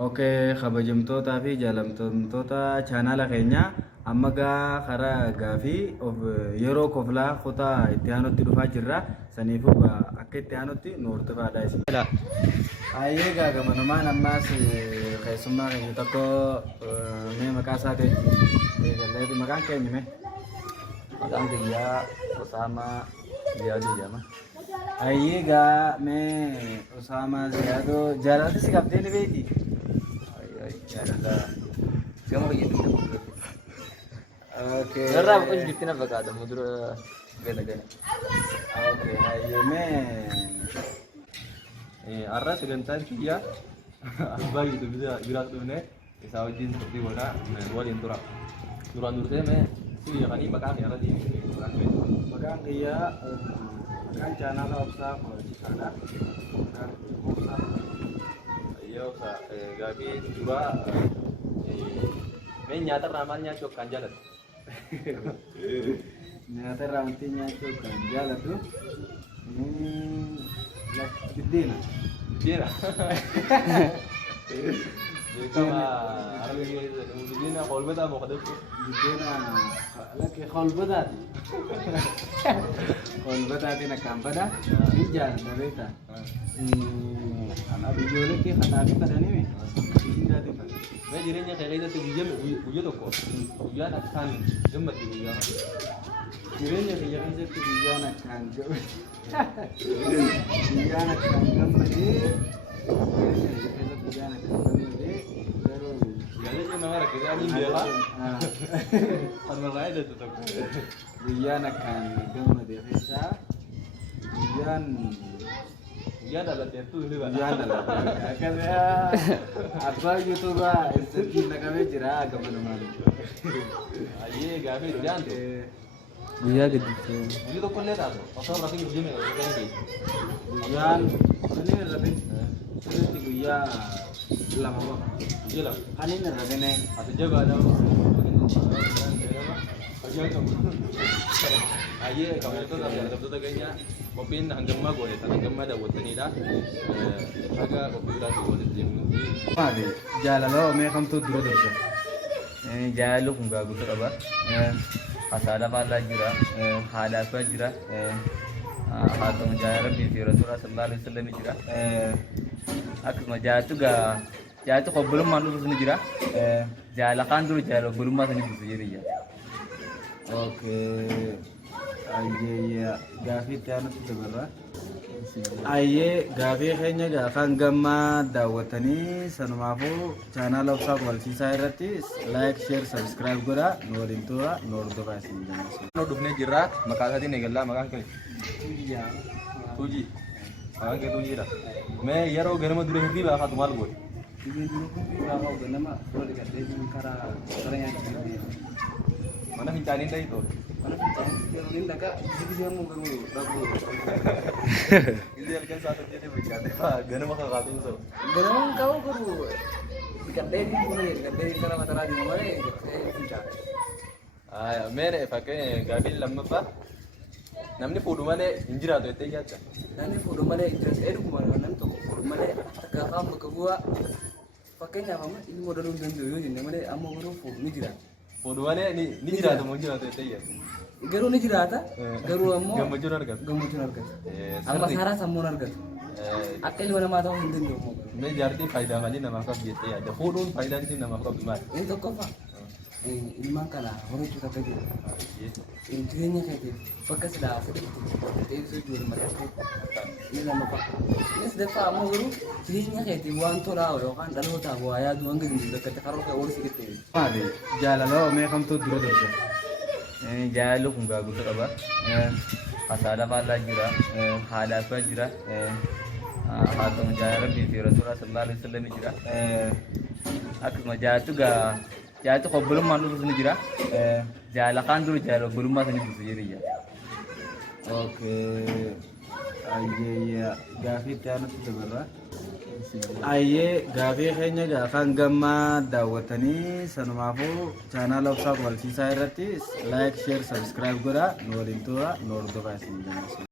Oke, kabajamtoota fi jaalamtoota chaanala keenya amma karaa gaafii of yeroo koflaa kutaa itti aanutti dhufaa jirra. Saniifuu akka itti aanutti nu hordofaadhaa isin. Ayyee gaagamanumaan ammaas keessummaa keenya tokko mee maqaa isaa ta'e galleetu maqaan keenya mee? Maqaan kiyyaa Osaamaa Ziyaaduu jedhama. Ayyee mee Osaamaa Ziyaaduu jaalala si qabdee ni beekti? Jaalala gama fayyadu. Oke. Narraa boqochi jirti na fakkaata mudura gana gana. Oke, ayyee mee arra sagantaan kiyya abbaa gitu biraas dhufne isaa wajjin turtii godhaa waliin tura. Duraan dursee mee siyya kanii maqaan irratti maqaan kiyyaa maqaan chaanala obsaa Moorjisaadha. Maqaan obsaa yoo gaafii duraa mee nyaata irraa maal nyaachuu akkaan jaalatu? nyaata irraa wanti nyaachuu kan jaalatu biddeena. Biddeena. Beekama arga keessatti biddeena kolbataa moo kadhatu? Biddeena lakkee kolbataati. Kolbataatiin akkaan fada ni jaalladha beektaa. Kanaaf ijoolletti kanaaf fadhanii Mee jireenya kee keessatti guyyaa tokko guyyaan akkaan gammadde guyyaa jireenya kiyya keessatti guyyaan akkaan gammadee garuu yaadachuu nama rakkisee ani beekaa kan marraa eeggatu tokko guyyaan akkaan gammadee keessaa guyyaan dhalatteettuu ni bala. guyyaan dhalatee akkasii abbaa yuutuubaa isatti naqamee jira gamanumaan. Ayyee gaafii itti aantu Guyyaa gidduutti. guyyaa tokko illee taatu osoo rafii guyyaa meeqa guyyaan sanii irratti sirriitti guyyaa lama guyyaa lama haniin irratti ati jabaadhaa ayyee kabajatoota fi argamtoota keenya qophiin hangammaa goone kan hangammaa daawwattanidha. Haga qophii biraatti walitti deemnu. maali jaalaloo meeqamtuu dura dursa Jaalalli kun gaaguutu qaba. Hasaala faallaa jira. Haadhaa faa jira. Haatuma jaalala fi rasuula sallallahu alaihi wasallam jira. Akkasuma jaalatu obbolummaan dhufu ni jira. Jaalakaan dura jaalala obbolummaa sanii dhufu jedhee. oke ayyee gaafii itti aanutti dabarra ayyee gaafii keenya gaafaan gammaa daawwatanii sanumaafuu chaanala obsaa kubalchiisaa irratti laayik sheer sabskiraayib godhaa nu waliin tura nu hordofaa isin jenna. Dhufnee jirra maqaa isaatiin eegallaa maqaan kee Tuujii. Maqaan kee Tuujiidha. Mee yeroo ganama dura hirrii baafatu maal goote? Mana fincaanii ta'e too. Gizee halkan isaa saddeetii bilchaate ganama kakaatuu ta'u. Ganaman kau guru digadai ni pun digadai karena masalah di mana ya Mee fakkeenya gaafiin lammaffaa namni fuudhu malee hin jiraatu jettee yaadda. Nanti fuudhu malee edukuma namni tokko fuudhu malee akka afaan bakka bu'aa fakkeenyaaf amma ilmi godhanuu hin danda'u yoo jenne malee amma garuu fuudhu ni jiraata. Fuudhu malee ni jiraatu moo hin jiraatu jettee yaadda. Garuu ni jiraata garuu ammoo Gammachuun argatu. gammachuun argata. Amma saaraa sammuun argata. Akka ilma namaa ta'uu hin danda'u immoo. Mee jaartii faayidaa maalii namaaf qabdi jettee yaadda. Fuudhuun faayidaan isin namaaf qabdu maali? Inni tokkoffaa ilmaan kana horachuu akka jiru. Jireenya keetiif bakka silaa sirriitti deebisuu ijoollee maqaa inni lammaffaa. Inni sadaffaa ammoo garuu jireenya keetiif waan tolaa yookaan dhalootaaf waa yaadu hanga hin bakkatti karoora kee oolchi jettee. maali jaalaloo meeqamtuu dura dursa Jaalalli kun gaaguutu qaba. Hasaala faallaa jira. Haadhaa faa jira. Haatuma jaalala fi rasuula sallallahu alaihi wasallam jira. Akkasuma jaalatu obbolummaan dhufu ni jira. Jaalakaan dura jaalala obbolummaa sanii dhufu jedhee. oke ayyee gaafii itti aanutti dabarra ayyee gaafii keenya gaafaan gammaa daawwatanii sanumaafuu chaanala obsaa kubalchiisaa irratti laayik sheer sabskiraayib godhaa nu waliin tura nu hordofaa isin jenna.